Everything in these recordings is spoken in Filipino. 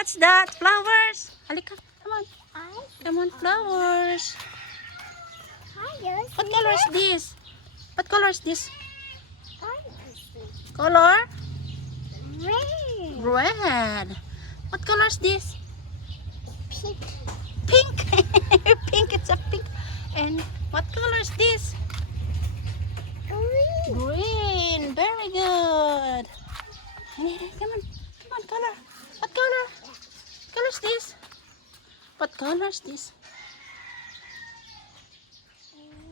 What's that? Flowers. Halika. Come on. Come on, flowers. What color is this? What color is this? Color? Red. Red. What color is this? Pink. Pink. Pink. It's a pink. And what color is this? Green. Green. Very good. Come on. Come on, color. What color? What color is this? What color is this?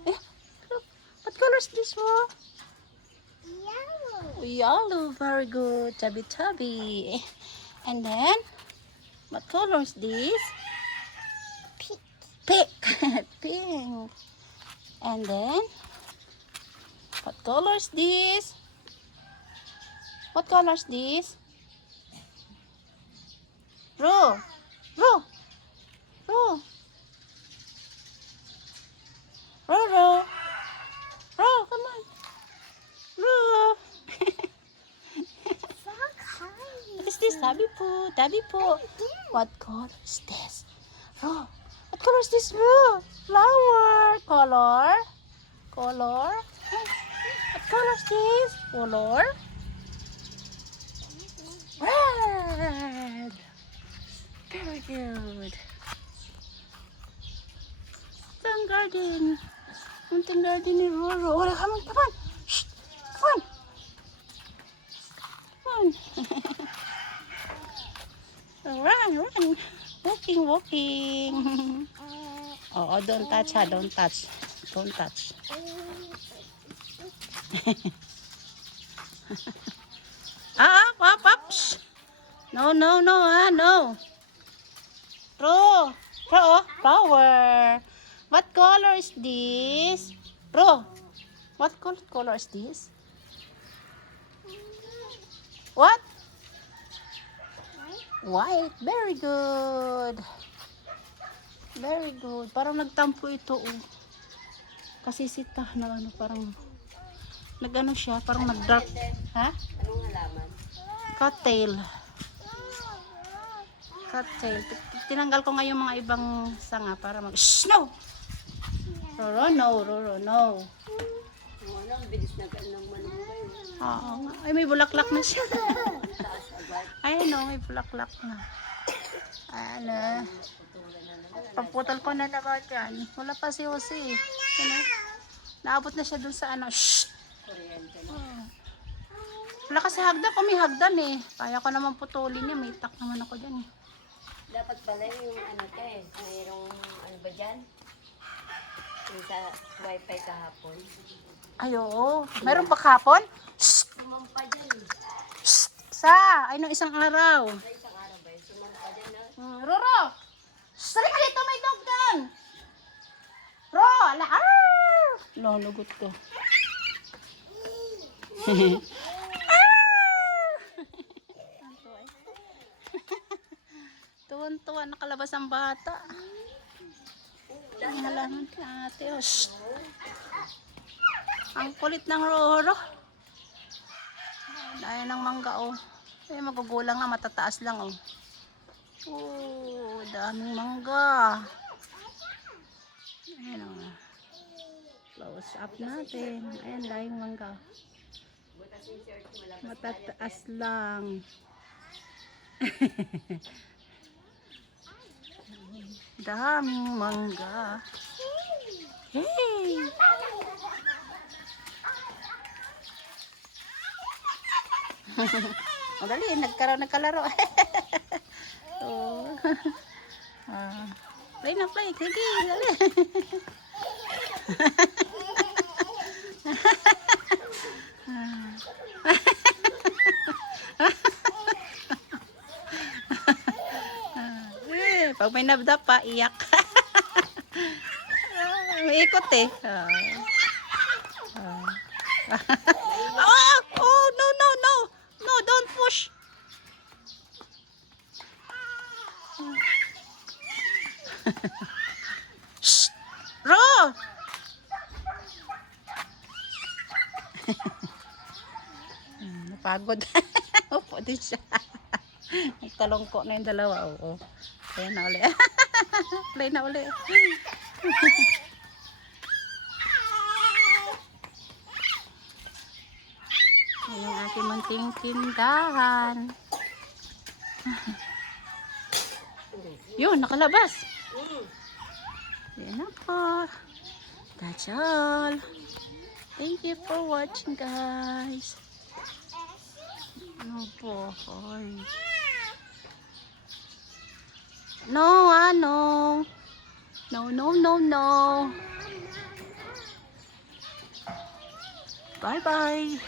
Look. What color is this one? Yellow. Yellow. Very good. Chubby chubby. And then, what color is this? Pink. Pink. Pink. And then, what color is this? What color is this? Ro. Ro. Ro. Ro, Ro. Ro, come on. Ro. So kind. What is this? Tabi po. Tabi po. What color is this? Ro. What color is this, Ro? Flower. Color. Color. What color is this? Color. Red. Very good. Mountain garden. Mountain garden ni Roro. Oh, come on, come on. Shh. Come on. Come on. Run, run. Walking, walking. Oh, don't touch ha. Don't touch. Don't touch. Up. Shh. No, no, no, no. Bro, flower. What color is this? Bro, what color is this? What? White. Very good. Very good. Parang nagtampo ito. Oh. Kasi sita na ano, parang nagano siya, parang nag-dark. Ha? Anong halaman? Cattail. Cattail. Tinanggal ko nga yung mga ibang sanga para mag... Shh! No! Roro, no. Roro, no. Ano, ang bilis na ng malunggay. Oo nga. Ay, may bulaklak na siya. Taas agad. Ay, no. May bulaklak na. Ano? Paputol ko na naman yan. Wala pa si Jose. Ano? Naabot na siya dun sa ano. Shh! Kuryente na. Wala kasi hagdan. Kung may hagdan eh. Kaya ko naman putulin niya. May itak naman ako dyan eh. Dapat pala yung ano ka eh. Mayroong ano ba dyan? Yung sa wifi kahapon. Ay, oo. Meron pa kapon? Shh! Sumampa dyan. Shh! Sa! Ay, nung isang araw. Ay, isang araw ba yun? Sumampa dyan na. Roro! Sari ka dito, may dog dyan! Ro! Ala! Arr! Lulugot ko. Tuwan-tuwa, nakalabas ang bata. Ang halaman ka ate. Oh, shh. Ang kulit ng Roro. Dahil ng mangga oh. Ay, magugulang na, matataas lang oh. Oh, daming mangga. Ayan oh. Close up natin. Ayan, daming mangga. Matataas lang. Daming mangga. Hey! O dali, nagkalaro. Oh. Play na play. Sige, dali. Pag may nabdap pa, iyak. May ikot eh. Oh, no. No, don't push. Shh! Ro! Napagod. Upo din siya. Nagtalongko na yung dalawa. Oo. Play na uli. Play na uli. Yan yung aking munting tindahan. Yun, nakalabas. Yan ako. That's all. Thank you for watching, guys. Ano po? Hoy. No, no. No, no, no, no. Bye-bye.